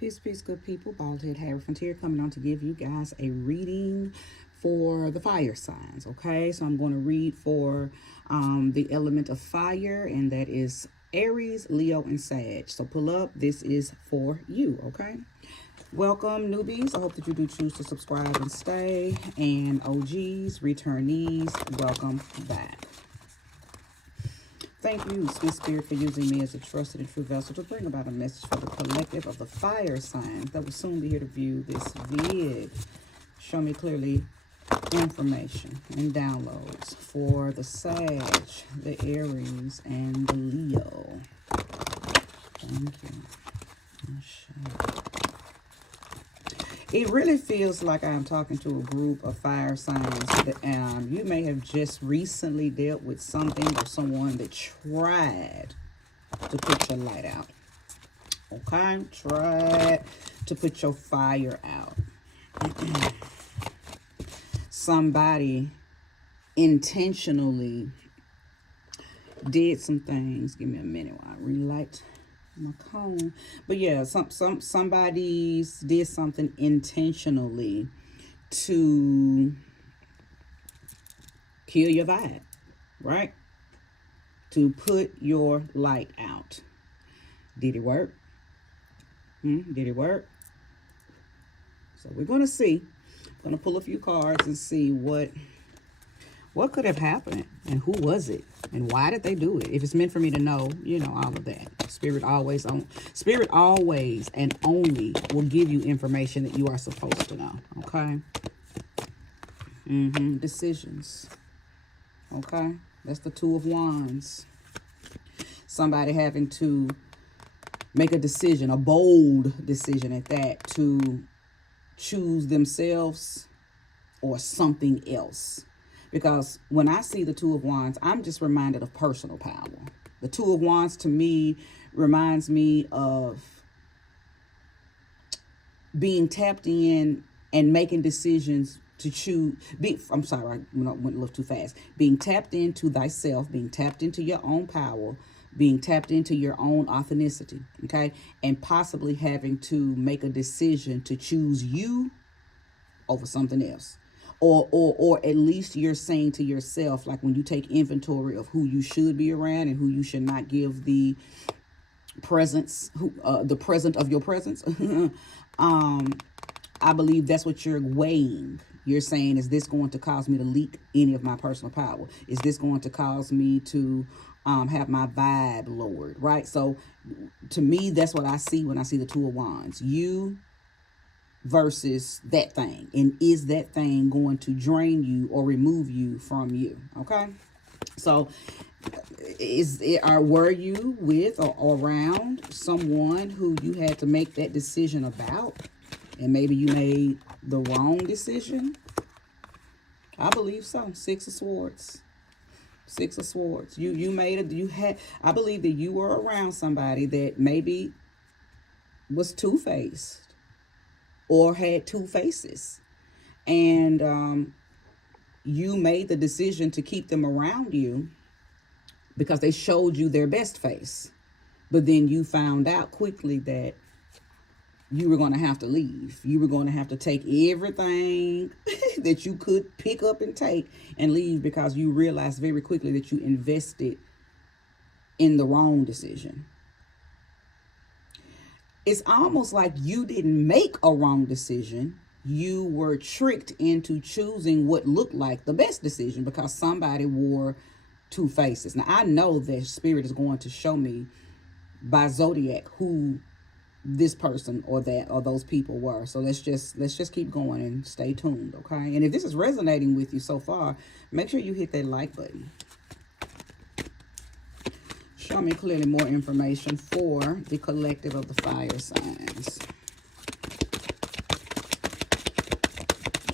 Peace, good people. Bald Head Harry Frontier coming on to give you guys a reading for the fire signs. Okay, so I'm going to read for the element of fire, and that is Aries, Leo, and Sag. So pull up. This is for you. Okay. Welcome, newbies. I hope that you do choose to subscribe and stay. And OGs, returnees, welcome back. Thank you, Sweet Spirit, for using me as a trusted and true vessel to bring about a message for the collective of the fire signs that will soon be here to view this vid. Show me clearly information and downloads for the Sag, the Aries, and the Leo. Thank you. It really feels like I'm talking to a group of fire signs that you may have just recently dealt with something or someone that tried to put your light out. Okay? Tried to put your fire out. Somebody intentionally did some things. Give me a minute while I relight my cone. But yeah, somebody did something intentionally to kill your vibe, right? To put your light out. Did it work? Did it work? So we're going to see. I'm going to pull a few cards and see what could have happened and who was it and why did they do it. If it's meant for me to know, you know, all of that. Spirit always and only will give you information that you are supposed to know. Okay. Decisions. Okay. That's the Two of Wands. Somebody having to make a decision, a bold decision at that, to choose themselves or something else. Because when I see the Two of Wands, I'm just reminded of personal power. The Two of Wands to me reminds me of being tapped in and making decisions to choose. I'm sorry, I went a little too fast. Being tapped into thyself, being tapped into your own power, being tapped into your own authenticity, okay? And possibly having to make a decision to choose you over something else. Or at least you're saying to yourself, like when you take inventory of who you should be around and who you should not give the presence, the present of your presence. I believe that's what you're weighing. You're saying, is this going to cause me to leak any of my personal power? Is this going to cause me to have my vibe lowered, right? So to me, that's what I see when I see the Two of Wands. You versus that thing, and is that thing going to drain you or remove you from you? Okay, so were you with or around someone who you had to make that decision about, and maybe you made the wrong decision? I believe so. Six of Swords. I believe that you were around somebody that maybe was two-faced or had two faces, and you made the decision to keep them around you because they showed you their best face. But then you found out quickly that you were going to have to leave. You were going to have to take everything that you could pick up and take and leave, because you realized very quickly that you invested in the wrong decision. It's almost like you didn't make a wrong decision. You were tricked into choosing what looked like the best decision because somebody wore two faces. Now, I know that Spirit is going to show me by zodiac who this person or those people were. So let's just keep going and stay tuned, okay? And if this is resonating with you so far, make sure you hit that like button. Show me clearly more information for the collective of the fire signs.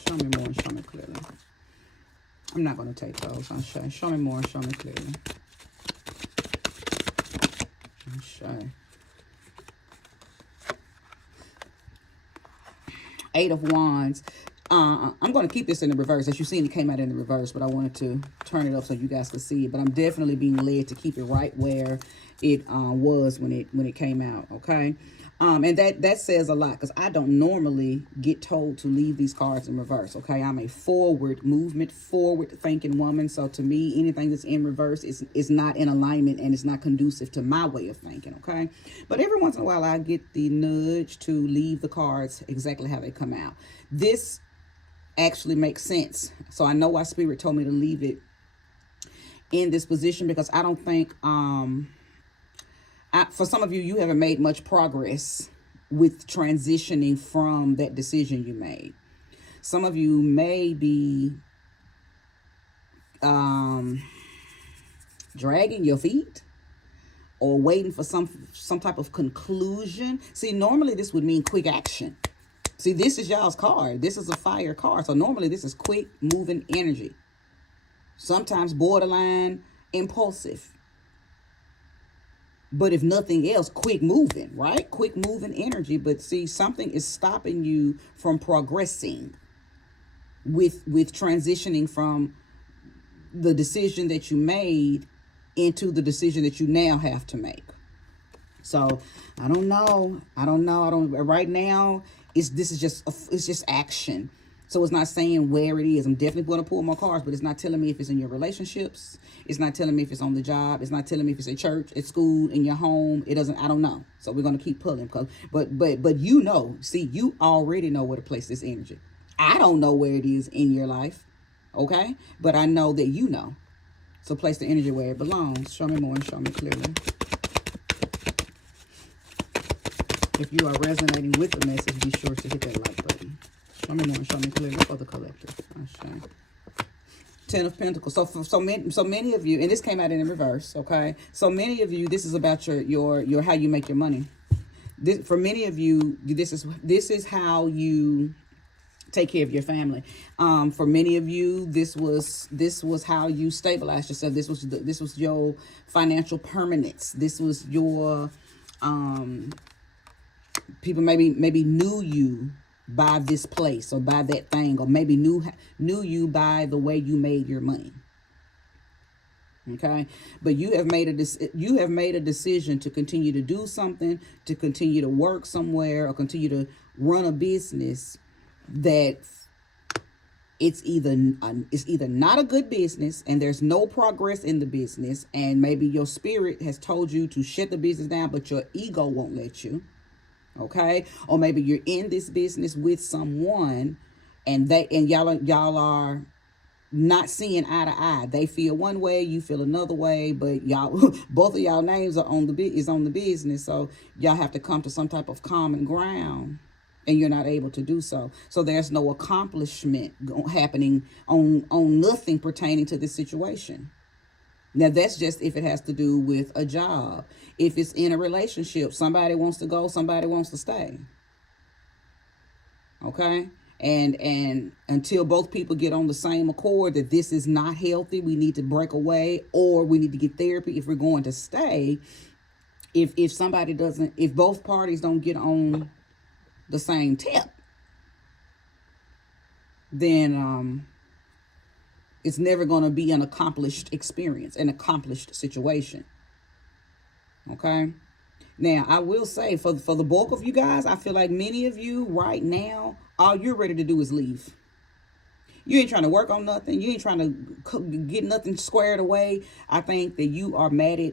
Show me more and show me clearly. I'm not going to take those. Show me more and show me clearly. Okay. Eight of Wands. I'm going to keep this in the reverse. As you've seen, it came out in the reverse, but I wanted to turn it up so you guys could see it. But I'm definitely being led to keep it right where it was when it came out. Okay. And that says a lot, because I don't normally get told to leave these cards in reverse. Okay, I'm a forward movement, forward thinking woman. So to me, anything that's in reverse is not in alignment, and it's not conducive to my way of thinking. Okay, but every once in a while I get the nudge to leave the cards exactly how they come out. This actually makes sense. So I know why Spirit told me to leave it in this position, because I don't think for some of you, you haven't made much progress with transitioning from that decision you made. Some of you may be dragging your feet or waiting for some type of conclusion. See, normally this would mean quick action. See, this is y'all's card. This is a fire card. So normally this is quick moving energy. Sometimes borderline impulsive. But if nothing else, quick moving, right? Quick moving energy. But see, something is stopping you from progressing with transitioning from the decision that you made into the decision that you now have to make. So I don't know. Right now, it's just action. So it's not saying where it is. I'm definitely going to pull more cards, but it's not telling me if it's in your relationships. It's not telling me if it's on the job. It's not telling me if it's at church, at school, in your home. It doesn't. I don't know. So we're going to keep pulling. But you know. See, you already know where to place this energy. I don't know where it is in your life, okay? But I know that you know. So place the energy where it belongs. Show me more and show me clearly. If you are resonating with the message, be sure to hit that like button. Show me more and show me clearly for the collective. Okay. Ten of Pentacles. So many of you, and this came out in reverse, okay? So many of you, this is about your how you make your money. For many of you, this is how you take care of your family. For many of you, this was how you stabilized yourself. This was your financial permanence. This was your people maybe knew you by this place or by that thing, or maybe knew you by the way you made your money. Okay, but you have made a decision to continue to do something, to continue to work somewhere, or continue to run a business that it's either not a good business and there's no progress in the business, and maybe your spirit has told you to shut the business down, but your ego won't let you. Okay, or maybe you're in this business with someone, and y'all are not seeing eye to eye. They feel one way, you feel another way, but y'all both of y'all names are on the business, so y'all have to come to some type of common ground, and you're not able to do so. So there's no accomplishment happening on nothing pertaining to this situation. Now, that's just if it has to do with a job. If it's in a relationship, somebody wants to go, somebody wants to stay. Okay? And until both people get on the same accord that this is not healthy, we need to break away, or we need to get therapy if we're going to stay. If both parties don't get on the same tip, then it's never going to be an accomplished experience, an accomplished situation. Okay? Now, I will say, for the bulk of you guys, I feel like many of you right now, all you're ready to do is leave. You ain't trying to work on nothing. You ain't trying to get nothing squared away. I think that you are mad at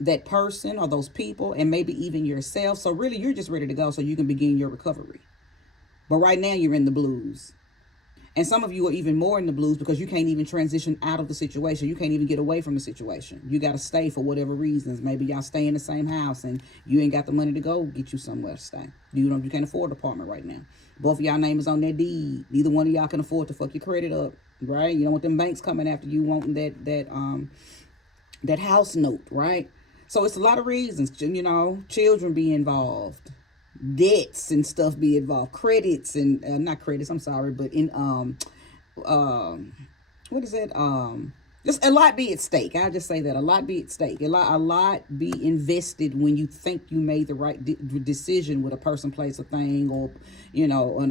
that person or those people, and maybe even yourself. So really, you're just ready to go so you can begin your recovery. But right now, you're in the blues. And some of you are even more in the blues because you can't even transition out of the situation. You can't even get away from the situation. You got to stay for whatever reasons. Maybe y'all stay in the same house and you ain't got the money to go get you somewhere to stay. You can't afford an apartment right now. Both of y'all name is on that deed. Neither one of y'all can afford to fuck your credit up, right? You don't want them banks coming after you wanting that house note, right? So it's a lot of reasons. Children be involved. Debts and stuff be involved, credits and not credits, I'm sorry, but in what is that, just a lot be at stake. I'll just say that a lot be at stake, a lot be invested when you think you made the right decision with a person, place, a thing, or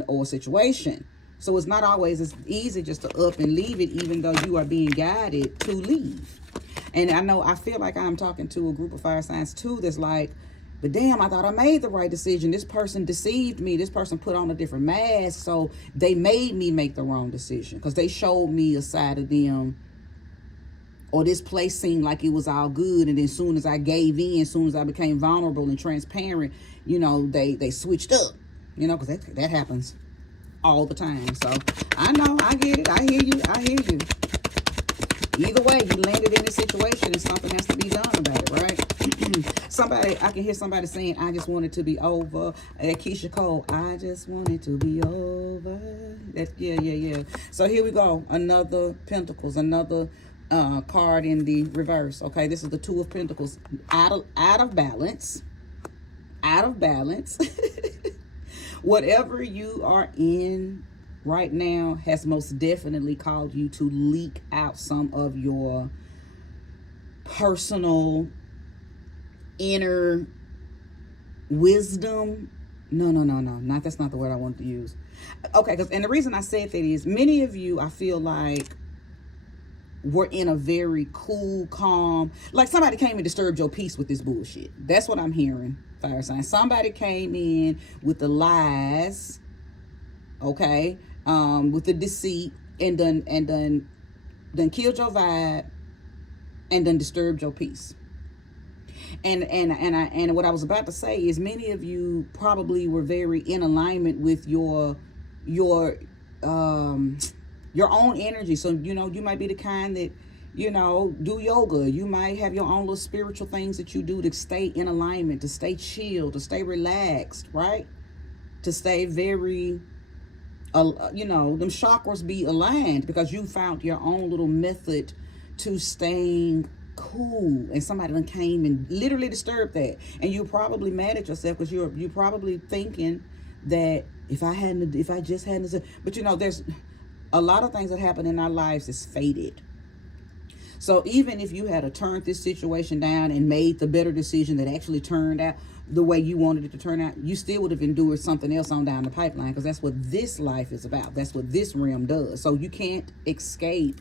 or a situation. So it's not always as easy just to up and leave it, even though you are being guided to leave. And I feel like I'm talking to a group of fire signs too that's like, but damn, I thought I made the right decision. This person deceived me. This person put on a different mask. So they made me make the wrong decision because they showed me a side of them. Or this place seemed like it was all good. And then as soon as I gave in, as soon as I became vulnerable and transparent, they switched up. Because that happens all the time. So I know, I get it. I hear you. Either way, you landed in this situation and something has to be done about it, right? I can hear somebody saying, I just want it to be over. Keisha Cole, I just want it to be over. Yeah. So here we go. Another Pentacles, another card in the reverse. Okay, this is the Two of Pentacles. Out of balance. Whatever you are in right now has most definitely called you to leak out some of your personal inner wisdom. No, that's not the word I wanted to use. Okay, and the reason I said that is many of you, I feel like, were in a very cool, calm, like somebody came and disturbed your peace with this bullshit. That's what I'm hearing, fire sign. Somebody came in with the lies, okay, with the deceit, and done killed your vibe, and done disturbed your peace. And what I was about to say is many of you probably were very in alignment with your own energy. So you might be the kind that do yoga. You might have your own little spiritual things that you do to stay in alignment, to stay chill, to stay relaxed, right? To stay very them chakras be aligned because you found your own little method to staying cool, and somebody done came and literally disturbed that, and you're probably mad at yourself because you're probably thinking that if I just hadn't, but there's a lot of things that happen in our lives is fated. So even if you had turned this situation down and made the better decision that actually turned out the way you wanted it to turn out, you still would have endured something else on down the pipeline, because that's what this life is about. That's what this realm does. So you can't escape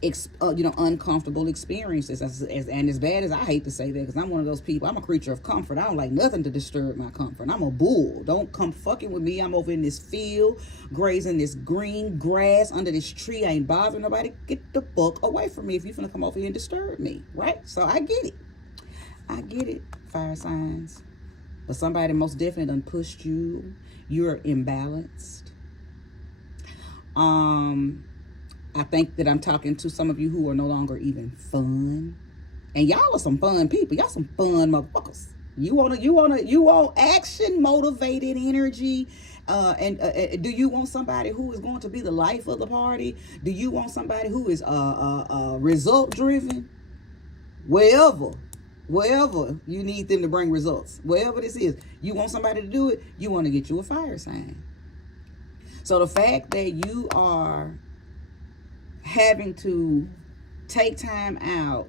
uncomfortable experiences. And as bad as I hate to say that, because I'm one of those people, I'm a creature of comfort. I don't like nothing to disturb my comfort. I'm a bull. Don't come fucking with me. I'm over in this field, grazing this green grass under this tree. I ain't bothering nobody. Get the fuck away from me if you're finna come over here and disturb me, right? So I get it, fire signs. But somebody most definitely done pushed you. You're imbalanced. I think that I'm talking to some of you who are no longer even fun. And y'all are some fun people. Y'all some fun motherfuckers. You want action motivated energy. Do you want somebody who is going to be the life of the party? Do you want somebody who is result driven? Wherever you need them to bring results, wherever this is, you want somebody to do it, you want to get you a fire sign. So the fact that you are having to take time out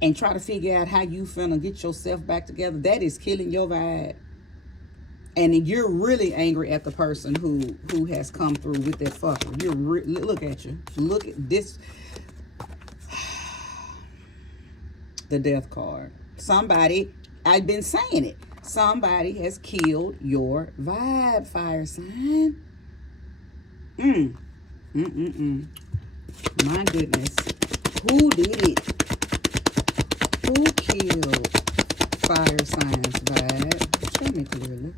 and try to figure out how you finna get yourself back together, that is killing your vibe. And you're really angry at the person who has come through with that fucker. Look at you. Look at this. The death card. Somebody, I've been saying it, somebody has killed your vibe, fire sign. My goodness. Who did it? Who killed fire signs vibe? Show me clearly.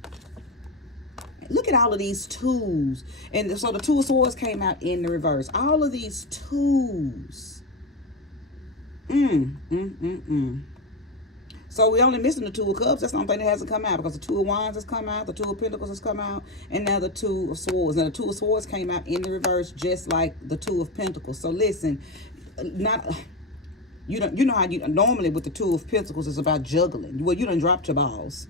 Look at all of these twos. And so the Two of Swords came out in the reverse. All of these twos. So we're only missing the Two of Cups. That's the only thing that hasn't come out, because the Two of Wands has come out, the Two of Pentacles has come out, and now the Two of Swords. Now the Two of Swords came out in the reverse, just like the Two of Pentacles. So listen, you know how you normally with the Two of Pentacles it's about juggling. Well, you done dropped your balls.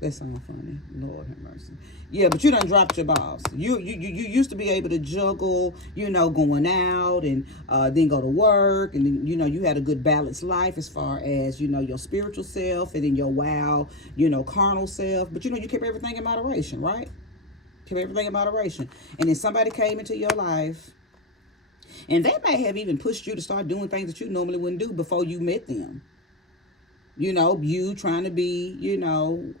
That sounds funny. Lord have mercy. Yeah, but you done dropped your balls. You used to be able to juggle, going out and then go to work, and then you had a good balanced life as far as your spiritual self and then your carnal self. But you keep everything in moderation, right? Keep everything in moderation. And then somebody came into your life And they may have even pushed you to start doing things that you normally wouldn't do before you met them. You trying to be,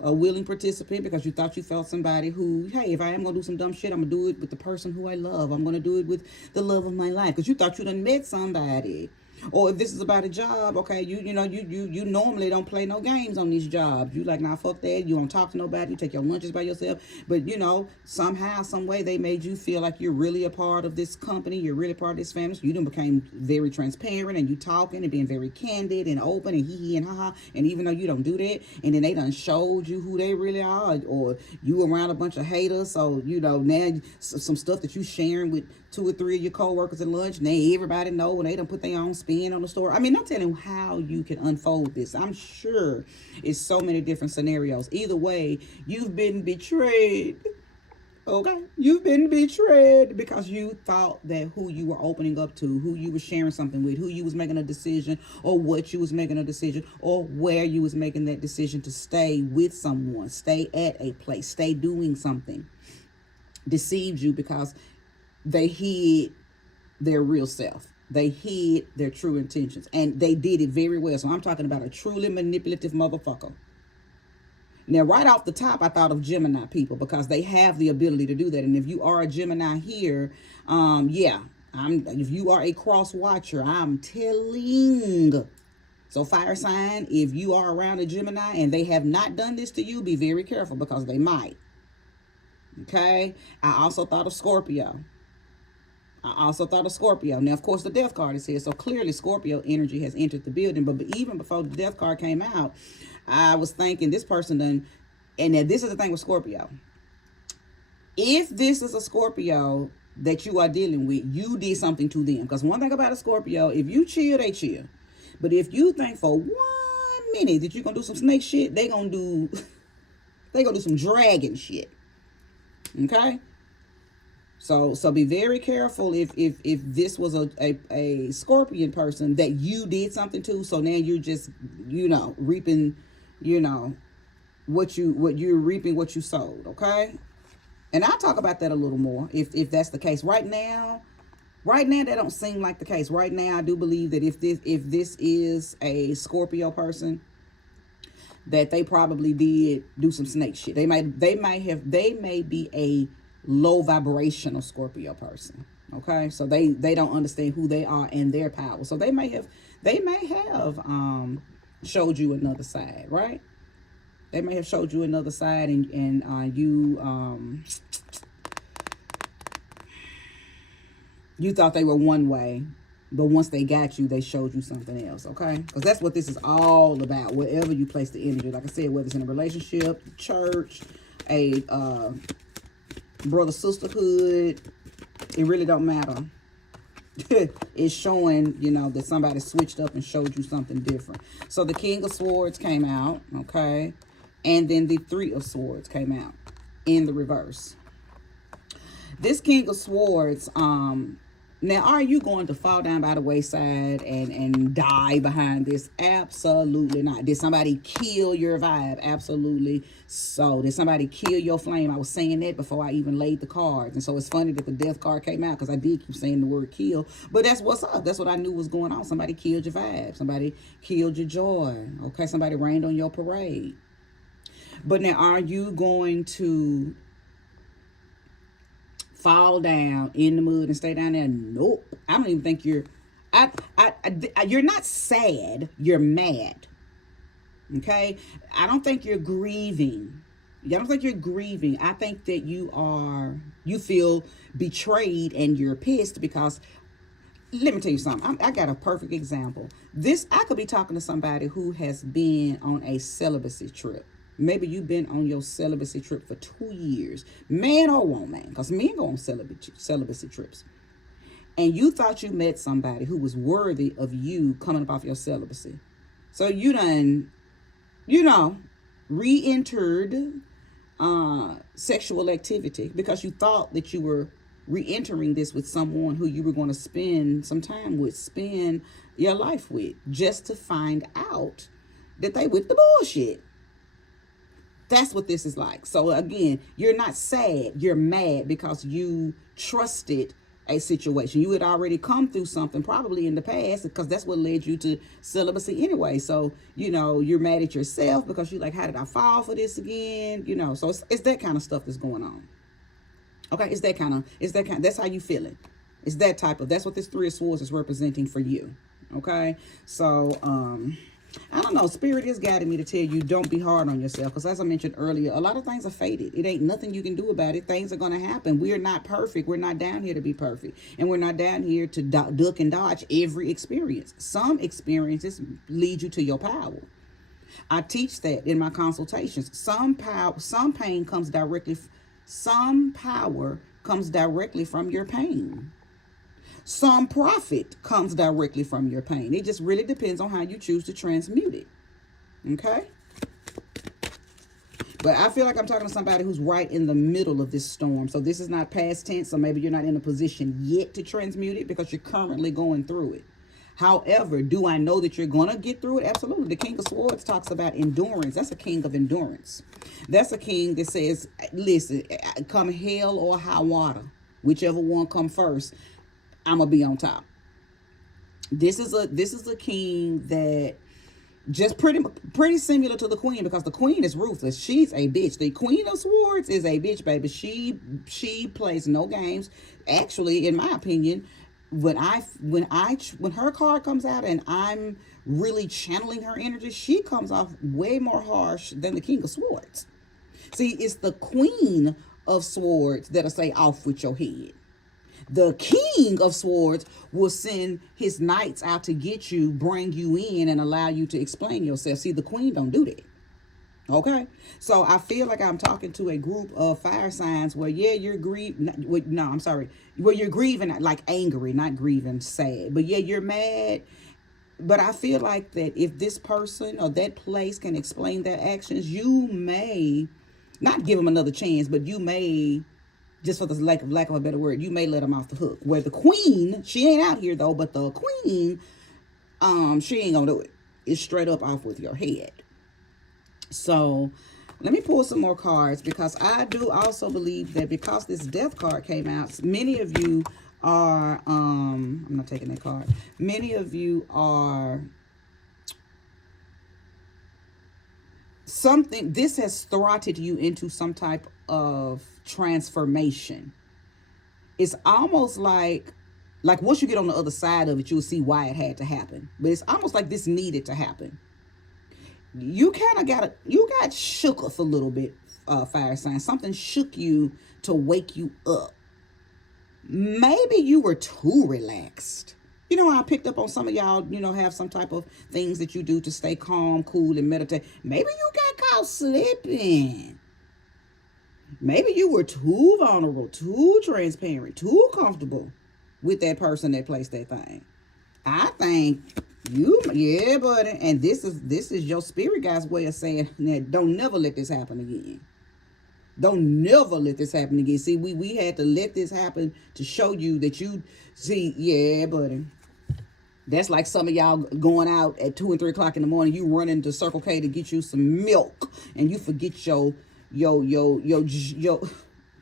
a willing participant because you thought you felt somebody who, hey, if I am going to do some dumb shit, I'm going to do it with the person who I love. I'm going to do it with the love of my life. Because you thought you done met somebody. Or if this is about a job, okay, you normally don't play no games on these jobs. You like, nah, fuck that. You don't talk to nobody. You take your lunches by yourself. But, somehow, some way they made you feel like you're really a part of this company. You're really part of this family. So you done became very transparent and you talking and being very candid and open and hee and ha. And even though you don't do that, and then they done showed you who they really are, or you around a bunch of haters. So, now some stuff that you sharing with 2 or 3 of your coworkers at lunch, now everybody know when they done put their own spin on the story. I mean, I'm telling you how you can unfold this. I'm sure it's so many different scenarios. Either way, you've been betrayed. Okay? You've been betrayed because you thought that who you were opening up to, who you were sharing something with, who you was making a decision, or what you was making a decision, or where you was making that decision to stay with someone, stay at a place, stay doing something, deceived you because they hid their real self. They hid their true intentions. And they did it very well. So I'm talking about a truly manipulative motherfucker. Now, right off the top, I thought of Gemini people because they have the ability to do that. And if you are a Gemini here, if you are a cross watcher, I'm telling. So fire sign, if you are around a Gemini and they have not done this to you, be very careful because they might. Okay? I also thought of Scorpio. Now, of course, the death card is here. So clearly Scorpio energy has entered the building. But even before the death card came out, I was thinking this person done. And now this is the thing with Scorpio. If this is a Scorpio that you are dealing with, you did something to them. Because one thing about a Scorpio, if you chill, they chill. But if you think for 1 minute that you're going to do some snake shit, they going to do some dragon shit. Okay? So be very careful if this was a Scorpion person that you did something to. So now you're just, reaping, what you're reaping, what you sowed. Okay. And I'll talk about that a little more if that's the case. Right now, that don't seem like the case. Right now, I do believe that if this is a Scorpio person, that they probably did do some snake shit. They may be a low vibrational Scorpio person. Okay, so they don't understand who they are and their power. So they may have showed you another side, right? They may have showed you another side, and you thought they were one way, but once they got you, they showed you something else. Okay, because that's what this is all about. Wherever you place the energy, like I said, whether it's in a relationship, church, a brother sisterhood, it really don't matter. It's showing, that somebody switched up and showed you something different. So the King of Swords came out, okay, and then the Three of Swords came out in the reverse. This King of Swords, now, are you going to fall down by the wayside and die behind this? Absolutely not. Did somebody kill your vibe? Absolutely so. Did somebody kill your flame? I was saying that before I even laid the cards. And so it's funny that the death card came out because I did keep saying the word kill. But that's what's up. That's what I knew was going on. Somebody killed your vibe. Somebody killed your joy. Okay, somebody rained on your parade. But now, are you going to fall down in the mud and stay down there? Nope. I don't even think you're you're not sad, you're mad. Okay? I don't think you're grieving. I don't think you're grieving. I think that you feel betrayed and you're pissed because, let me tell you something. I got a perfect example. I could be talking to somebody who has been on a celibacy trip. Maybe you've been on your celibacy trip for 2 years, man or woman, because men go on celibacy trips. And you thought you met somebody who was worthy of you coming up off your celibacy. So you done, re-entered sexual activity because you thought that you were re-entering this with someone who you were going to spend some time with, spend your life with, just to find out that they with the bullshit. That's what this is like. So again, you're not sad, you're mad because you trusted a situation. You had already come through something probably in the past, because that's what led you to celibacy anyway. So, you know, you're mad at yourself because you're like, how did I fall for this again? You know, so it's that kind of stuff that's going on. Okay, that's how you feeling. It's that type of, that's what this Three of Swords is representing for you. Okay, so I don't know, Spirit is guiding me to tell you, don't be hard on yourself, because as I mentioned earlier, a lot of things are fated. It ain't nothing you can do about it. Things are going to happen. We are not perfect. We're not down here to be perfect, and we're not down here to duck and dodge every experience. Some experiences lead you to your power. I teach that in my consultations. Some pain comes directly, some power comes directly from your pain. Some profit comes directly from your pain. It just really depends on how you choose to transmute it. Okay? But I feel like I'm talking to somebody who's right in the middle of this storm. So this is not past tense, so maybe you're not in a position yet to transmute it because you're currently going through it. However, do I know that you're going to get through it? Absolutely. The King of Swords talks about endurance. That's a king of endurance. That's a king that says, listen, come hell or high water, whichever one come first, I'm going to be on top. This is a king that just pretty similar to the queen, because the queen is ruthless. She's a bitch. The Queen of Swords is a bitch, baby. She plays no games. Actually, in my opinion, when her card comes out and I'm really channeling her energy, she comes off way more harsh than the King of Swords. See, it's the Queen of Swords that'll say, off with your head. The King of Swords will send his knights out to get you, bring you in, and allow you to explain yourself. See, the Queen don't do that. Okay? So I feel like I'm talking to a group of fire signs where, yeah, you're where you're grieving, like angry, not grieving, sad. But yeah, you're mad. But I feel like that if this person or that place can explain their actions, you may not give them another chance, but you may, just for the lack of a better word, you may let them off the hook. Where the queen, she ain't out here though, but the queen, she ain't gonna do it. It's straight up off with your head. So let me pull some more cards, because I do also believe that because this death card came out, many of you are, I'm not taking that card. Many of you are this has throttled you into some type of transformation. It's almost like once you get on the other side of it, you'll see why it had to happen. But it's almost like this needed to happen. You kind of got shook up a little bit, fire sign. Something shook you to wake you up. Maybe you were too relaxed. You know, I picked up on some of y'all, have some type of things that you do to stay calm, cool, and meditate. Maybe you got caught slipping. Maybe you were too vulnerable, too transparent, too comfortable with that person that placed that thing. I think yeah, buddy. And this is your spirit guy's way of saying that don't never let this happen again. Don't never let this happen again. See, we had to let this happen to show you that yeah, buddy. That's like some of y'all going out at 2 and 3 o'clock in the morning. You running to Circle K to get you some milk, and you forget your can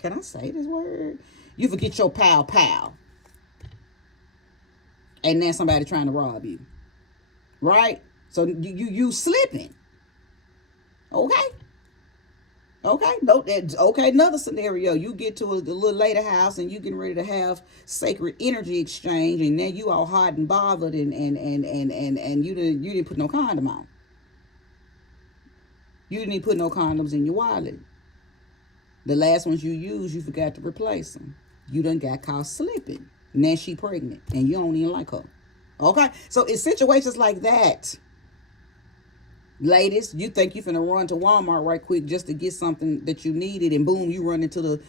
I say this word? You forget your pow. And then somebody trying to rob you. Right? So you slipping. Okay? Okay, another scenario. You get to a little later house and you getting ready to have sacred energy exchange, and then you all hot and bothered and you didn't put no condom on. You didn't put no condoms in your wallet. The last ones you used, you forgot to replace them. You done got caught slipping. Now she pregnant and you don't even like her. Okay? So it's situations like that. Ladies, you think you finna run to Walmart right quick just to get something that you needed, and boom, you run into the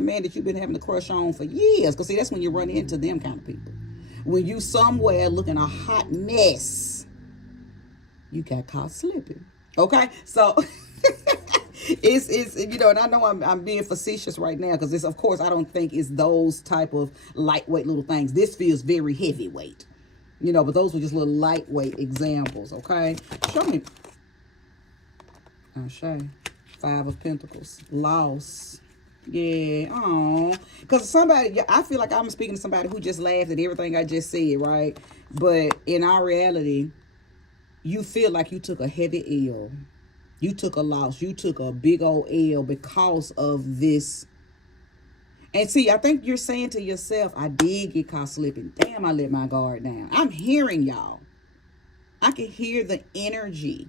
man that you've been having a crush on for years. Because see, that's when you run into them kind of people. When you somewhere looking a hot mess, you got caught slipping. Okay? So it's and I know I'm being facetious right now, because this, of course, I don't think it's those type of lightweight little things. This feels very heavyweight. But those were just little lightweight examples, okay? Show me. I'll show you. 5 of Pentacles. Loss. Yeah. Oh, because somebody, I feel like I'm speaking to somebody who just laughed at everything I just said, right? But in our reality, you feel like you took a heavy L. You took a loss. You took a big old L because of this. And see, I think you're saying to yourself, I did get caught slipping. Damn, I let my guard down. I'm hearing y'all. I can hear the energy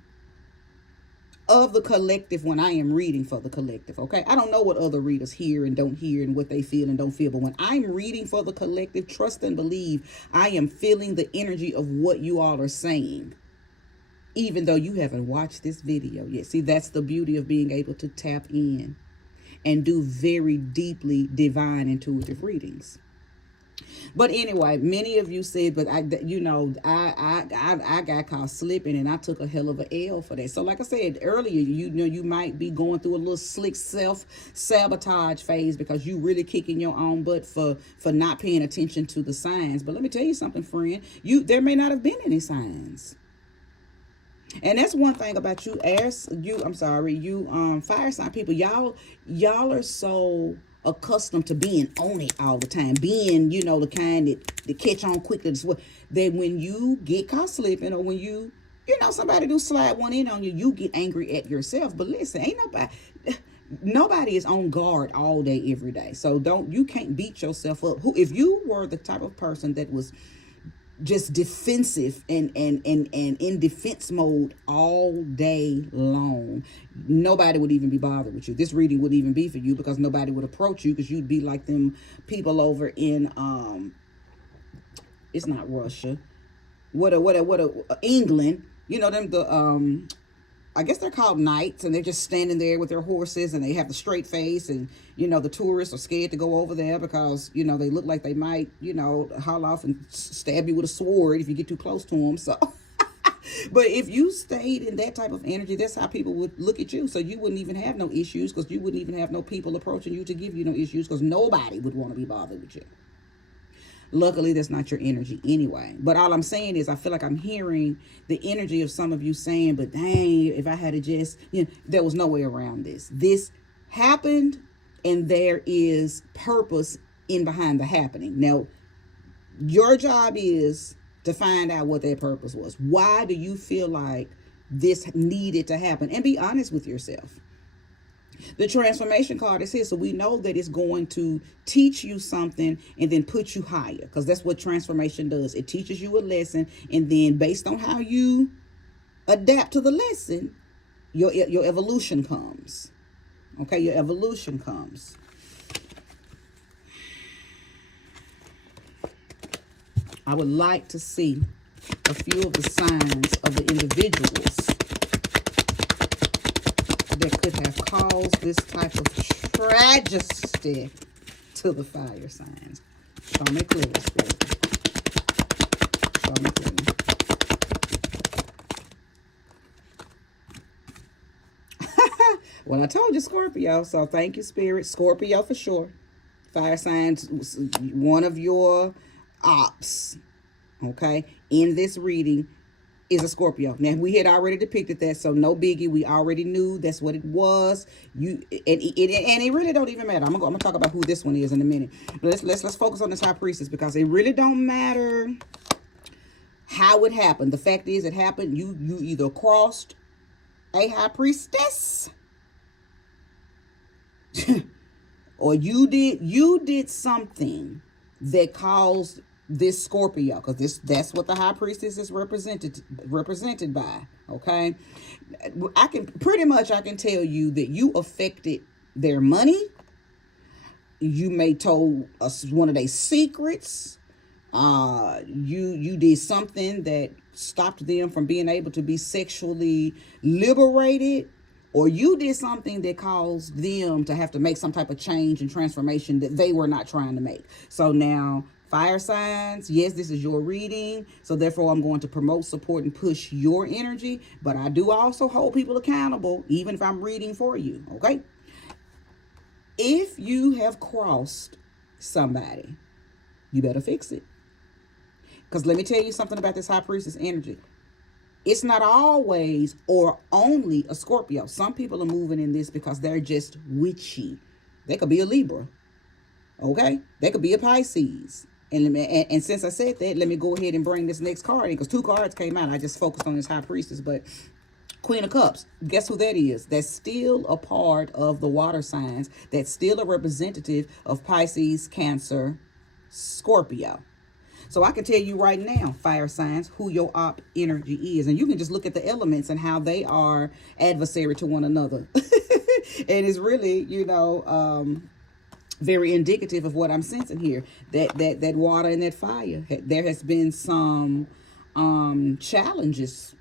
of the collective when I am reading for the collective, okay? I don't know what other readers hear and don't hear and what they feel and don't feel, but when I'm reading for the collective, trust and believe I am feeling the energy of what you all are saying, even though you haven't watched this video yet. See, that's the beauty of being able to tap in and do very deeply divine intuitive readings. But anyway, many of you said, but I got caught slipping, and I took a hell of a L for that. So, like I said earlier, you might be going through a little slick self sabotage phase because you really kicking your own butt for not paying attention to the signs. But let me tell you something, friend. There may not have been any signs. And that's one thing about you, fire sign people. Y'all are so accustomed to being on it all the time, being, the kind that catch on quickly. That when you get caught slipping, or when somebody do slide one in on you, you get angry at yourself. But listen, ain't nobody is on guard all day, every day. So you can't beat yourself up. If you were the type of person that was just defensive and in defense mode all day long, nobody would even be bothered with you. This reading wouldn't even be for you, because nobody would approach you, because you'd be like them people over in it's not Russia, England, I guess they're called knights, and they're just standing there with their horses, and they have the straight face, and the tourists are scared to go over there because they look like they might haul off and stab you with a sword if you get too close to them. So but if you stayed in that type of energy, that's how people would look at you. So you wouldn't even have no issues, because you wouldn't even have no people approaching you to give you no issues, because nobody would want to be bothered with you. Luckily, that's not your energy anyway. But all I'm saying is, I feel like I'm hearing the energy of some of you saying, but dang, if I had to just, there was no way around this. This happened, and there is purpose in behind the happening. Now, your job is to find out what that purpose was. Why do you feel like this needed to happen? And be honest with yourself. The transformation card is here, so we know that it's going to teach you something and then put you higher, because that's what transformation does. It teaches you a lesson, and then based on how you adapt to the lesson, your evolution comes. Okay, your evolution comes. I would like to see a few of the signs of the individuals that could have caused this type of tragedy to the fire signs. Show me clearly, Spirit. Show me clearly. Well, I told you Scorpio, so thank you, Spirit. Scorpio for sure. Fire signs, one of your ops, okay, in this reading is a Scorpio. Now, we had already depicted that, so no biggie. We already knew that's what it was. And it really don't even matter. I'm gonna talk about who this one is in a minute. But let's focus on this high priestess, because it really don't matter how it happened. The fact is, it happened. You either crossed a high priestess, or you did something that caused this Scorpio, because that's what the high priestess is represented by. Okay, I can tell you that you affected their money. You may told us one of their secrets. You did something that stopped them from being able to be sexually liberated, or you did something that caused them to have to make some type of change and transformation that they were not trying to make. So now, fire signs, yes, this is your reading, so therefore I'm going to promote, support, and push your energy, but I do also hold people accountable, even if I'm reading for you, okay? If you have crossed somebody, you better fix it. Because let me tell you something about this high priestess energy. It's not always or only a Scorpio. Some people are moving in this because they're just witchy. They could be a Libra. Okay? They could be a Pisces. And since I said that, let me go ahead and bring this next card in, because two cards came out. I just focused on this High Priestess, but Queen of Cups. Guess who that is? That's still a part of the water signs. That's still a representative of Pisces, Cancer, Scorpio. So I can tell you right now, fire signs, who your op energy is. And you can just look at the elements and how they are adversary to one another. And it's really, very indicative of what I'm sensing here. That water and that fire. There has been some challenges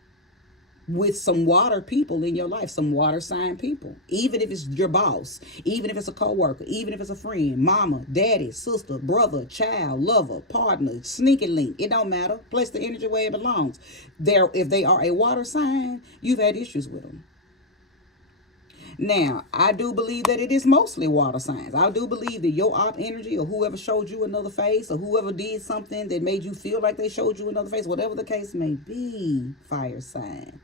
with some water people in your life, some water sign people. Even if it's your boss, even if it's a coworker, even if it's a friend, mama, daddy, sister, brother, child, lover, partner, sneaky link. It don't matter. Place the energy where it belongs. If they are a water sign, you've had issues with them. Now, I do believe that it is mostly water signs. I do believe that your op energy, or whoever showed you another face, or whoever did something that made you feel like they showed you another face, whatever the case may be, fire sign,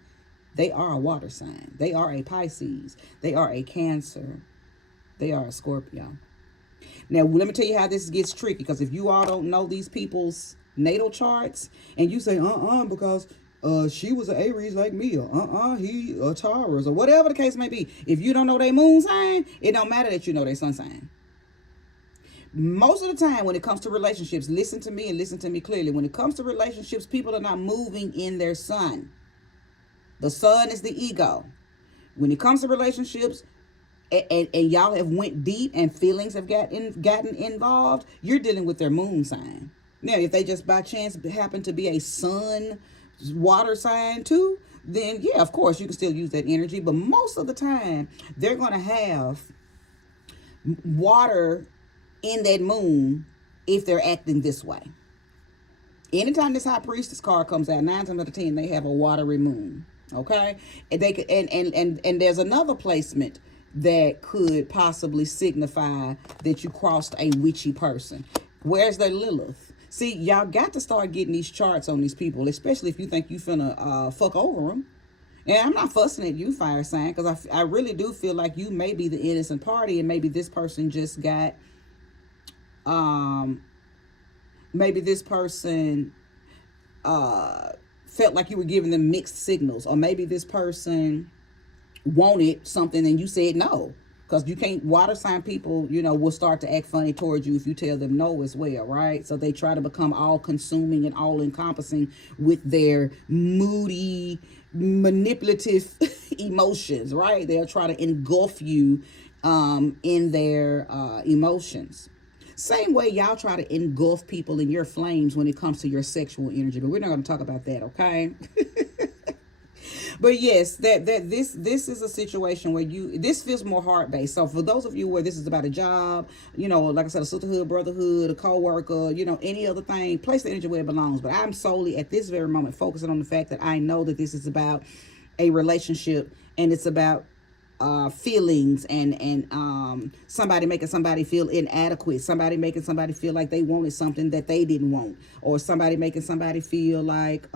they are a water sign. They are a Pisces. They are a Cancer. They are a Scorpio. Now, let me tell you how this gets tricky, because if you all don't know these people's natal charts, and you say, because she was an Aries like me, or he a Taurus, or whatever the case may be. If you don't know their moon sign, it don't matter that you know their sun sign. Most of the time when it comes to relationships, listen to me and listen to me clearly. When it comes to relationships, people are not moving in their sun. The sun is the ego. When it comes to relationships, and y'all have went deep and feelings have gotten involved, you're dealing with their moon sign. Now, if they just by chance happen to be a sun water sign too, then yeah, of course you can still use that energy. But most of the time, they're going to have water in that moon if they're acting this way. Anytime this High Priestess card comes out, 9 times out of 10, they have a watery moon. Okay, and they could, and there's another placement that could possibly signify that you crossed a witchy person. Where's their Lilith? See, y'all got to start getting these charts on these people, especially if you think you finna fuck over them. And I'm not fussing at you, fire sign, because I really do feel like you may be the innocent party, and maybe this person just got, maybe this person felt like you were giving them mixed signals, or maybe this person wanted something and you said no. Because you can't, water sign people, will start to act funny towards you if you tell them no as well, right? So they try to become all consuming and all encompassing with their moody, manipulative emotions, right? They'll try to engulf you in their emotions. Same way y'all try to engulf people in your flames when it comes to your sexual energy. But we're not going to talk about that, okay? But yes, this is a situation where this feels more heart-based. So for those of you where this is about a job, like I said, a sisterhood, brotherhood, a co-worker, any other thing, place the energy where it belongs. But I'm solely at this very moment focusing on the fact that I know that this is about a relationship, and it's about feelings and somebody making somebody feel inadequate, somebody making somebody feel like they wanted something that they didn't want, or somebody making somebody feel like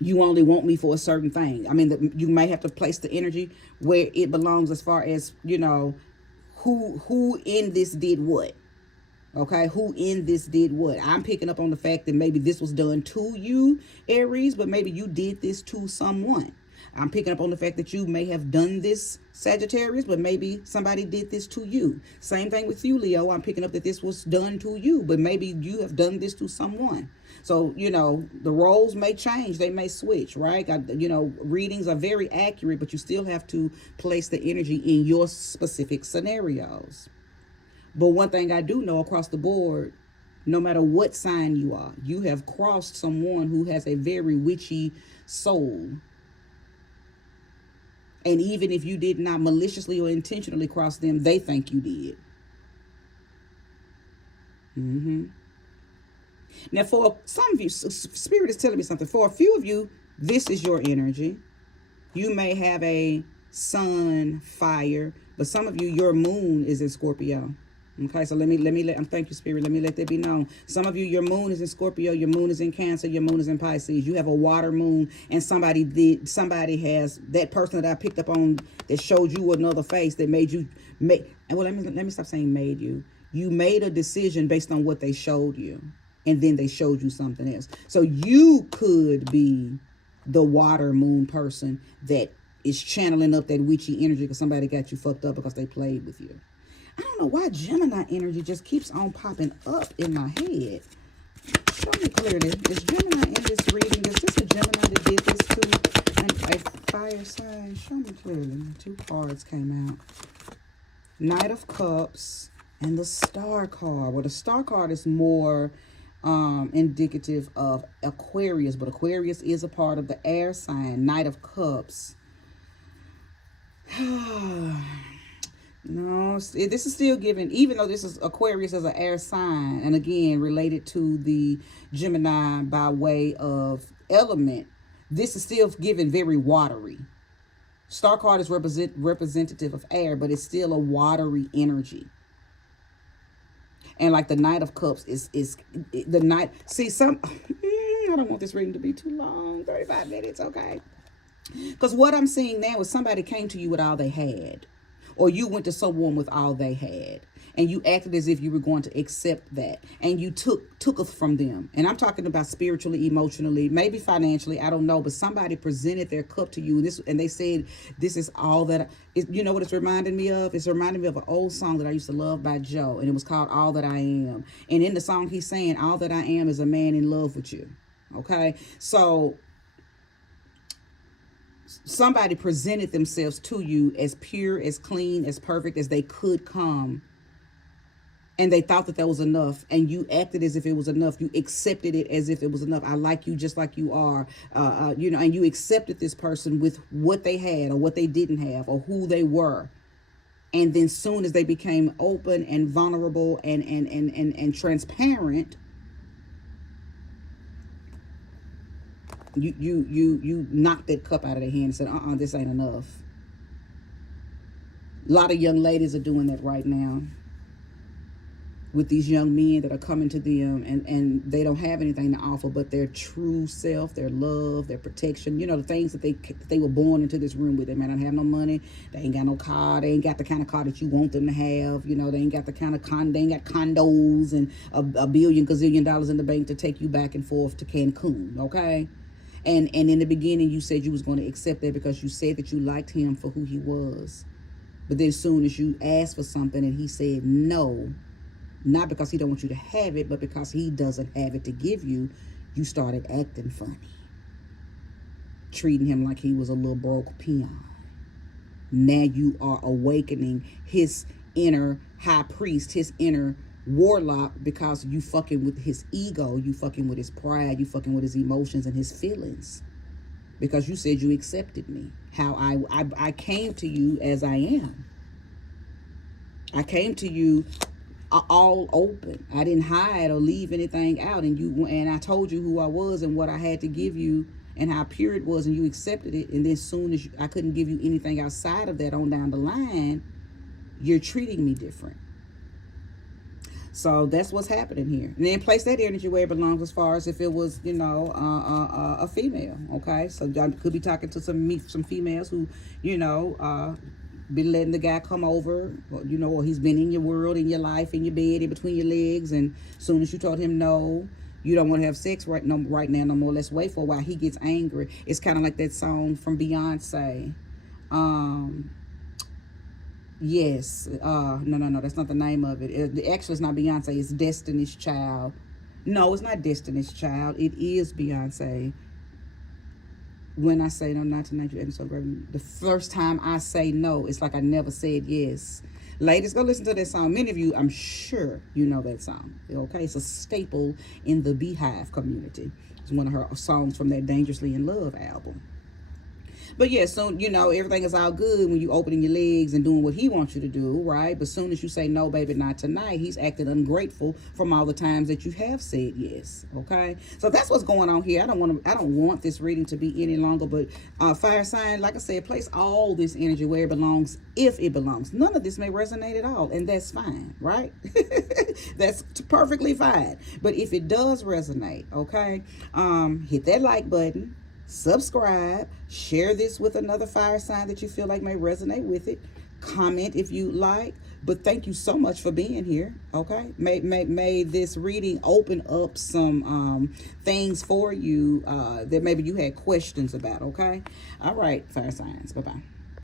you only want me for a certain thing. I mean, you may have to place the energy where it belongs, as far as, who in this did what. Okay, who in this did what? I'm picking up on the fact that maybe this was done to you, Aries, but maybe you did this to someone. I'm picking up on the fact that you may have done this, Sagittarius, but maybe somebody did this to you. Same thing with you, Leo. I'm picking up that this was done to you, but maybe you have done this to someone. So, the roles may change. They may switch, right? Readings are very accurate, but you still have to place the energy in your specific scenarios. But one thing I do know across the board, no matter what sign you are, you have crossed someone who has a very witchy soul. And even if you did not maliciously or intentionally cross them, they think you did. Now, for some of you, Spirit is telling me something. For a few of you, this is your energy. You may have a sun, fire, but some of you, your moon is in Scorpio. Okay, so thank you, Spirit. Let me let that be known. Some of you, your moon is in Scorpio, your moon is in Cancer, your moon is in Pisces. You have a water moon, and somebody has that person that I picked up on that showed you another face that made you make. And well, let me stop saying made you. You made a decision based on what they showed you, and then they showed you something else. So you could be the water moon person that is channeling up that witchy energy because somebody got you fucked up because they played with you. I don't know why Gemini energy just keeps on popping up in my head. Show me clearly. Is Gemini in this reading? Is this a Gemini that did this to a fire sign? Show me clearly. 2 cards came out. Knight of Cups and the Star card. Well, the Star card is more indicative of Aquarius, but Aquarius is a part of the air sign. Knight of Cups. No, this is still giving, even though this is Aquarius as an air sign, and again, related to the Gemini by way of element, this is still giving very watery. Star card is representative of air, but it's still a watery energy. And like the Knight of Cups is the Knight. See, I don't want this reading to be too long, 35 minutes, okay? Because what I'm seeing now is somebody came to you with all they had. Or you went to someone with all they had, and you acted as if you were going to accept that, and you took it from them. And I'm talking about spiritually, emotionally, maybe financially, I don't know, but somebody presented their cup to you, and they said, this is all that you know what it's reminding me of? It's reminding me of an old song that I used to love by Joe, and it was called All That I Am. And in the song, he's saying, all that I am is a man in love with you. Okay, so somebody presented themselves to you as pure, as clean, as perfect as they could come, and they thought that was enough, and you acted as if it was enough. You accepted it as if it was enough. I like you just like you are, and you accepted this person with what they had or what they didn't have or who they were. And then soon as they became open and vulnerable and transparent, you knocked that cup out of their hand and said, this ain't enough. A lot of young ladies are doing that right now with these young men that are coming to them, and they don't have anything to offer but their true self, their love, their protection, the things that they were born into this room with. They may not have no money, they ain't got no car, they ain't got the kind of car that you want them to have, they ain't got the kind of they ain't got condos and a billion gazillion dollars in the bank to take you back and forth to Cancun, okay? And in the beginning, you said you was going to accept that because you said that you liked him for who he was. But then as soon as you asked for something and he said no, not because he don't want you to have it, but because he doesn't have it to give you, you started acting funny. Treating him like he was a little broke peon. Now you are awakening his inner high priest, his inner warlock, because you fucking with his ego, you fucking with his pride, you fucking with his emotions and his feelings, because you said you accepted me, how I came to you as I am. I came to you all open. I didn't hide or leave anything out, and I told you who I was and what I had to give you and how pure it was, and you accepted it. And then soon as I couldn't give you anything outside of that on down the line, you're treating me different. So that's what's happening here. And then place that energy where it belongs, as far as if it was, a female. Okay, so I could be talking to some females who, been letting the guy come over, or he's been in your world, in your life, in your bed, in between your legs, and as soon as you told him no, you don't want to have sex right now no more. Let's wait for a while. He gets angry. It's kind of like that song from Beyonce. Yes. No, that's not the name of it. Actually, it's not Beyonce. It's Destiny's Child. No, it's not Destiny's Child. It is Beyonce. When I say no, not tonight, you end so great. The first time I say no, it's like I never said yes. Ladies, go listen to that song. Many of you, I'm sure you know that song. Okay, it's a staple in the Beehive community. It's one of her songs from that Dangerously in Love album. But yeah, so you know everything is all good when you opening your legs and doing what he wants you to do, right? But soon as you say no, baby, not tonight, he's acting ungrateful from all the times that you have said yes. Okay, so that's what's going on here. I don't want this reading to be any longer. But fire sign, like I said, place all this energy where it belongs, if it belongs. None of this may resonate at all, and that's fine, right? That's perfectly fine. But if it does resonate, okay, hit that like button, subscribe, share this with another fire sign that you feel like may resonate with it. Comment if you like. But thank you so much for being here. Okay, may this reading open up some things for you that maybe you had questions about. Okay, all right, fire signs. Bye bye.